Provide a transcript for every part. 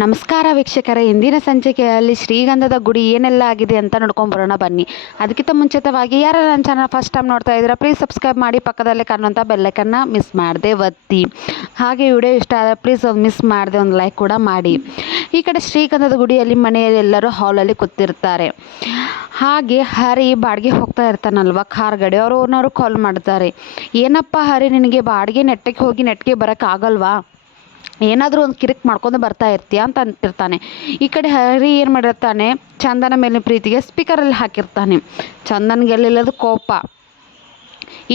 ನಮಸ್ಕಾರ ವೀಕ್ಷಕರೇ, ಇಂದಿನ ಸಂಚಿಕೆಯಲ್ಲಿ ಶ್ರೀಗಂಧದ ಗುಡಿ ಏನೆಲ್ಲ ಆಗಿದೆ ಅಂತ ನೋಡ್ಕೊಂಬರೋಣ ಬನ್ನಿ. ಅದಕ್ಕಿಂತ ಮುಂಚಿತವಾಗಿ ಯಾರು ನನ್ನ ಚಾನಲ್ ಫಸ್ಟ್ ಟೈಮ್ ನೋಡ್ತಾ ಇದ್ದೀರಾ ಪ್ಲೀಸ್ ಸಬ್ಸ್ಕ್ರೈಬ್ ಮಾಡಿ, ಪಕ್ಕದಲ್ಲೇ ಕಾಣುವಂಥ ಬೆಲ್ಲೈಕನ್ನ ಮಿಸ್ ಮಾಡದೆ ಒತ್ತಿ. ಹಾಗೆ ವಿಡಿಯೋ ಇಷ್ಟ ಆದರೆ ಪ್ಲೀಸ್ ಮಿಸ್ ಮಾಡದೆ ಒಂದು ಲೈಕ್ ಕೂಡ ಮಾಡಿ. ಈ ಕಡೆ ಶ್ರೀಗಂಧದ ಗುಡಿಯಲ್ಲಿ ಮನೆಯಲ್ಲಿ ಎಲ್ಲರೂ ಹಾಲಲ್ಲಿ ಕೂತಿರ್ತಾರೆ. ಹಾಗೆ ಹರಿ ಬಾಡಿಗೆ ಹೋಗ್ತಾ ಇರ್ತಾನಲ್ವ ಕಾರ್ ಗಾಡಿ, ಅವರು ಓನರು ಕಾಲ್ ಮಾಡ್ತಾರೆ. ಏನಪ್ಪ ಹರಿ, ನಿನಗೆ ಬಾಡಿಗೆ ನೆಟ್ಟಗೆ ಹೋಗಿ ನೆಟ್ಟಗೆ ಬರೋಕ್ಕಾಗಲ್ವಾ, ಏನಾದರೂ ಒಂದು ಕಿರಿಕ್ ಮಾಡ್ಕೊಂಡು ಬರ್ತಾ ಇರ್ತೀಯ ಅಂತ ಅಂತಿರ್ತಾನೆ. ಈ ಕಡೆ ಹರಿ ಏನು ಮಾಡಿರ್ತಾನೆ, ಚಂದನ ಮೇಲಿನ ಪ್ರೀತಿಗೆ ಸ್ಪೀಕರಲ್ಲಿ ಹಾಕಿರ್ತಾನೆ. ಚಂದನ್ಗೆ ಎಲ್ಲಿಲ್ಲದು ಕೋಪ.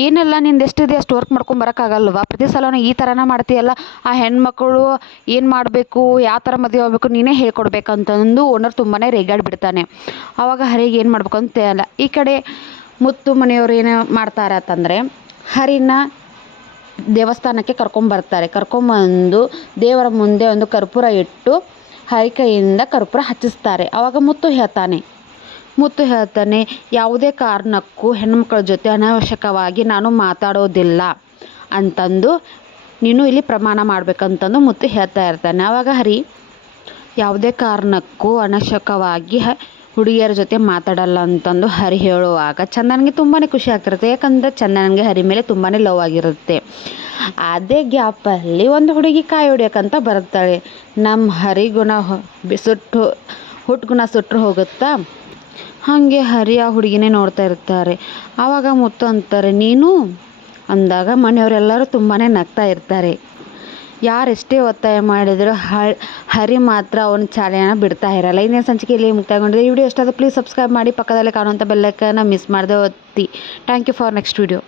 ಏನೆಲ್ಲ ನಿಂದು ಎಷ್ಟಿದೆ ಅಷ್ಟು ವರ್ಕ್ ಮಾಡ್ಕೊಂಡು ಬರೋಕ್ಕಾಗಲ್ವಾ, ಪ್ರತಿ ಸಲವೂ ಈ ಥರನ ಮಾಡ್ತೀಯಲ್ಲ, ಆ ಹೆಣ್ಮಕ್ಳು ಏನು ಮಾಡಬೇಕು, ಯಾವ ಥರ ಮದುವೆ ಆಗಬೇಕು ನೀನೇ ಹೇಳ್ಕೊಡ್ಬೇಕಂತಂದು ಓನರ್ ತುಂಬಾ ರೇಗಾಡ್ಬಿಡ್ತಾನೆ. ಆವಾಗ ಹರಿಗೆ ಏನು ಮಾಡಬೇಕು ಅಂತ ಅಲ್ಲ. ಈ ಕಡೆ ಮುತ್ತು ಮನೆಯವರು ಏನು ಮಾಡ್ತಾರೆ ಅಂತಂದರೆ, ಹರಿನ ದೇವಸ್ಥಾನಕ್ಕೆ ಕರ್ಕೊಂಬರ್ತಾರೆ. ಕರ್ಕೊಂಬಂದು ದೇವರ ಮುಂದೆ ಒಂದು ಕರ್ಪೂರ ಇಟ್ಟು ಹರಿ ಕೈಯಿಂದ ಕರ್ಪೂರ ಹಚ್ಚಿಸ್ತಾರೆ. ಆವಾಗ ಮುತ್ತು ಹೇಳ್ತಾನೆ, ಯಾವುದೇ ಕಾರಣಕ್ಕೂ ಹೆಣ್ಮಕ್ಳ ಜೊತೆ ಅನಾವಶ್ಯಕವಾಗಿ ನಾನು ಮಾತಾಡೋದಿಲ್ಲ ಅಂತಂದು ನೀನು ಇಲ್ಲಿ ಪ್ರಮಾಣ ಮಾಡಬೇಕಂತಂದು ಮುತ್ತು ಹೇಳ್ತಾ ಇರ್ತಾನೆ. ಆವಾಗ ಹರಿ ಯಾವುದೇ ಕಾರಣಕ್ಕೂ ಅನಾವಶ್ಯಕವಾಗಿ ಹುಡುಗಿಯರ ಜೊತೆ ಮಾತಾಡಲ್ಲ ಅಂತಂದು ಹರಿ ಹೇಳುವಾಗ ಚಂದನ್ಗೆ ತುಂಬಾ ಖುಷಿ ಆಗ್ತಿರುತ್ತೆ. ಯಾಕಂದರೆ ಚಂದನ್ಗೆ ಹರಿ ಮೇಲೆ ತುಂಬಾ ಲವ್ ಆಗಿರುತ್ತೆ. ಅದೇ ಗ್ಯಾಪಲ್ಲಿ ಒಂದು ಹುಡುಗಿ ಕಾಯಿ ಹೊಡಿಯೋಕ್ಕಂತ ಬರ್ತಾಳೆ. ನಮ್ಮ ಹರಿಗುಣ ಹುಟ್ಟುಗುಣ ಸುಟ್ಟರು ಹೋಗುತ್ತಾ, ಹಾಗೆ ಹರಿ ಆ ಹುಡುಗಿನೇ ನೋಡ್ತಾ ಇರ್ತಾರೆ. ಆವಾಗ ಮುತ್ತು ಅಂತಾರೆ ನೀನು ಅಂದಾಗ ಮನೆಯವರೆಲ್ಲರೂ ತುಂಬಾ ನಗ್ತಾ ಇರ್ತಾರೆ. ಯಾರೆಷ್ಟೇ ಒತ್ತಾಯ ಮಾಡಿದರೂ ಹರಿ ಮಾತ್ರ ಅವನ ಚಾಲೆಯನ್ನು ಬಿಡ್ತಾ ಇರಲ್ಲ. ಇನ್ನೇ ಸಂಚಿಕೆಯಲ್ಲಿ ಮುಕ್ತಾಯಗೊಂಡಿದೆ. ಈ ವಿಡಿಯೋ ಎಷ್ಟಾದರೂ ಪ್ಲೀಸ್ ಸಬ್ಸ್ಕ್ರೈಬ್ ಮಾಡಿ, ಪಕ್ಕದಲ್ಲೇ ಕಾಣುವಂಥ ಬೆಲ್ಲೈಕನ್ನ ಮಿಸ್ ಮಾಡದೆ ಒತ್ತಿ. Thank you for next video.